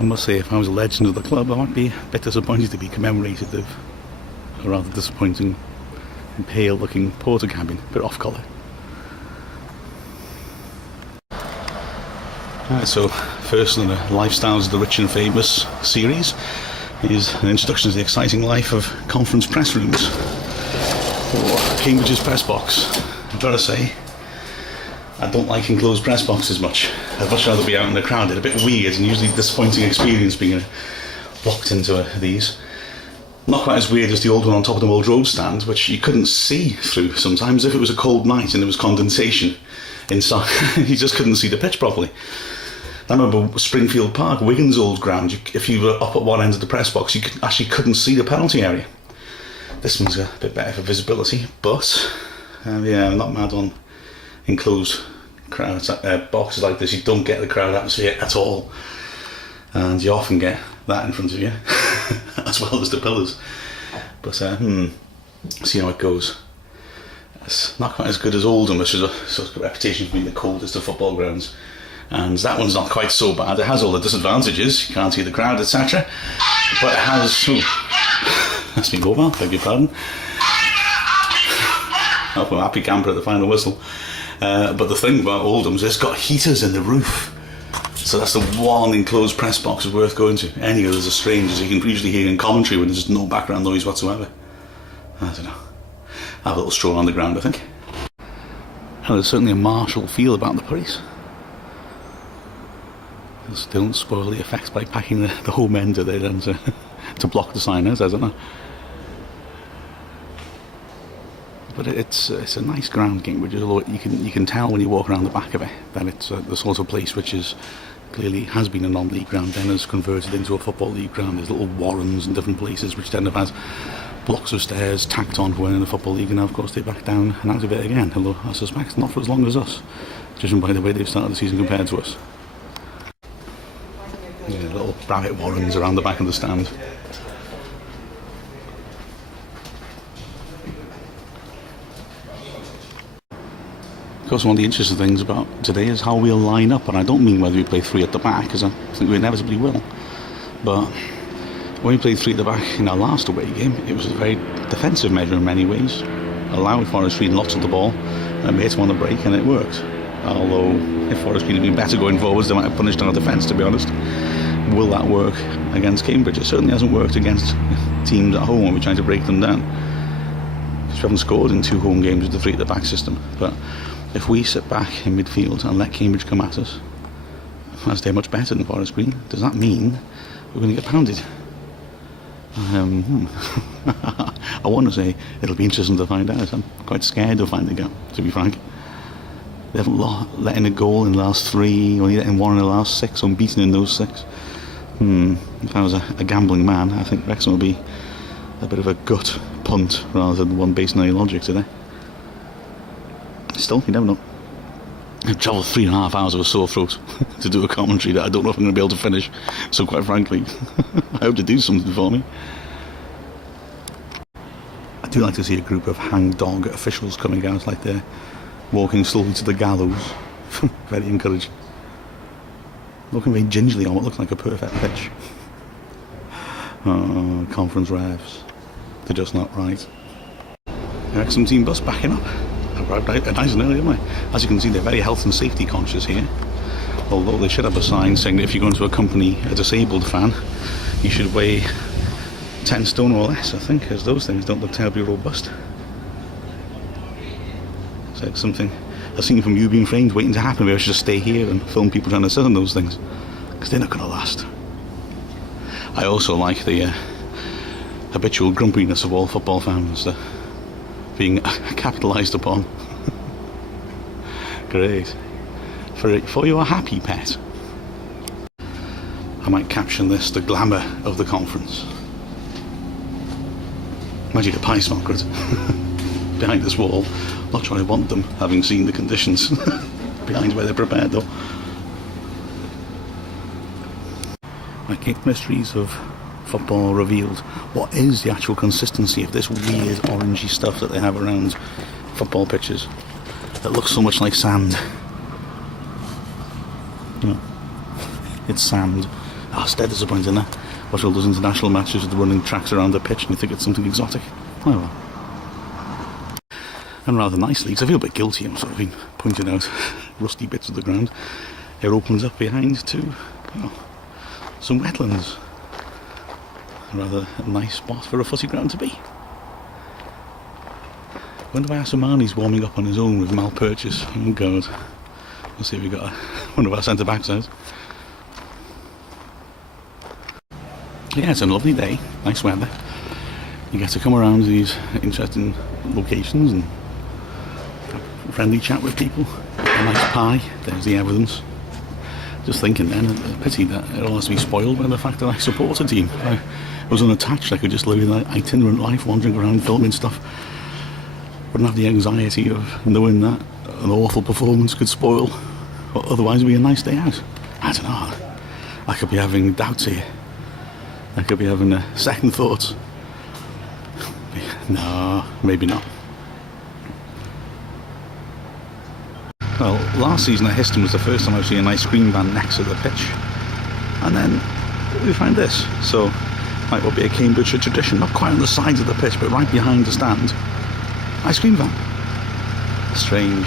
I must say, if I was a legend of the club, I might be a bit disappointed to be commemorated of a rather disappointing and pale looking porter cabin, a bit off colour. So first in the Lifestyles of the Rich and Famous series is an introduction to the exciting life of conference press rooms, or Cambridge's press box. I've got to say, I don't like enclosed press boxes much. I'd much rather be out in the crowd. It's a bit weird and usually disappointing experience being locked into these. Not quite as weird as the old one on top of the World Road stand, which you couldn't see through sometimes. If it was a cold night and there was condensation inside, you just couldn't see the pitch properly. I remember Springfield Park, Wigan's old ground, if you were up at one end of the press box, you actually couldn't see the penalty area. This one's a bit better for visibility, but yeah, I'm not mad on enclosed crowds, boxes like this. You don't get the crowd atmosphere at all, and you often get that in front of you as well as the pillars. But see how it goes. It's not quite as good as Oldham, which is a sort of reputation for being the coldest of football grounds, and that one's not quite so bad. It has all the disadvantages, you can't see the crowd, etc., but it has that's me mobile, beg your pardon. I'm a happy camper at the final whistle. But the thing about Oldham's is it's got heaters in the roof, so that's the one enclosed press box is worth going to. Any others are strange, as you can usually hear in commentary when there's no background noise whatsoever. I don't know. I have a little stroll on the ground, I think. And there's certainly a martial feel about the place. Just don't spoil the effects by packing the home end of it and to block the signers, I don't know. But it's a nice ground, Cambridge, although you can tell when you walk around the back of it that it's the sort of place which is clearly has been a non-league ground, then has converted into a football league ground. There's little warrens in different places which tend to have blocks of stairs tacked on for when in the football league, and now of course they're back down and out of it again, although I suspect not for as long as us, judging by the way they've started the season compared to us. Yeah, little rabbit warrens around the back of the stand. Of course, one of the interesting things about today is how we'll line up, and I don't mean whether we play three at the back, because I think we inevitably will, but when we played three at the back in our last away game, it was a very defensive measure in many ways, allowing Forest Green lots of the ball, and we hit them on the break, and it worked. Although, if Forest Green had been better going forwards, they might have punished our defence, to be honest. Will that work against Cambridge? It certainly hasn't worked against teams at home when we try to break them down, because we haven't scored in 2 home games with the three at the back system. But if we sit back in midfield and let Cambridge come at us, as they're much better than Forest Green, does that mean we're going to get pounded? I want to say it'll be interesting to find out. I'm quite scared of finding out, to be frank. They haven't let in a goal in the last 3, only let in 1 in the last 6, unbeaten in those 6. If I was a gambling man, I think Wrexham will be a bit of a gut punt rather than one based on any logic today. Still, you never know. I've travelled 3.5 hours of a sore throat to do a commentary that I don't know if I'm going to be able to finish, so quite frankly, I hope to do something for me. I do like to see a group of hangdog officials coming out like they're walking slowly to the gallows. Very encouraging. Looking very gingerly on what looks like a perfect pitch. Oh, conference refs. They're just not right. Wrexham team bus backing up. Arrived nice and early, haven't I? As you can see, they're very health and safety conscious here. Although they should have a sign saying that if you're going to accompany a disabled fan, you should weigh 10 stone or less, I think, as those things don't look terribly robust. It's like something, a scene from You Being Framed waiting to happen. Maybe I should just stay here and film people trying to sit on those things, because they're not going to last. I also like the habitual grumpiness of all football fans being capitalised upon. Great. For your happy pet. I might caption this, the glamour of the conference. Imagine a pie smoker behind this wall. Not sure I want them, having seen the conditions behind where they're prepared though. Okay, mysteries of football revealed. What is the actual consistency of this weird orangey stuff that they have around football pitches that looks so much like sand? You know, it's sand, Dead disappointing there. Watch all those international matches with the running tracks around the pitch and you think it's something exotic. Oh well. And rather nicely, because I feel a bit guilty, I'm sort of been pointing out rusty bits of the ground. It opens up behind to some wetlands. A rather nice spot for a footy ground to be. Wonder why Asumani's warming up on his own with Malpurchase. Oh god. We'll see if we got one of our centre backs out. Yeah, it's a lovely day, nice weather. You get to come around these interesting locations and friendly chat with people. A nice pie, there's the evidence. Just thinking then, a pity that it all has to be spoiled by the fact that I support a team. If I was unattached, I could just live in that itinerant life, wandering around filming stuff. Wouldn't have the anxiety of knowing that an awful performance could spoil what otherwise would be a nice day out. I don't know. I could be having doubts here. I could be having second thoughts. No, maybe not. Well, last season at Histon was the first time I've seen an ice cream van next to the pitch. And then we find this. So, might well be a Cambridgeshire tradition, not quite on the sides of the pitch, but right behind the stand. Ice cream van. Strange.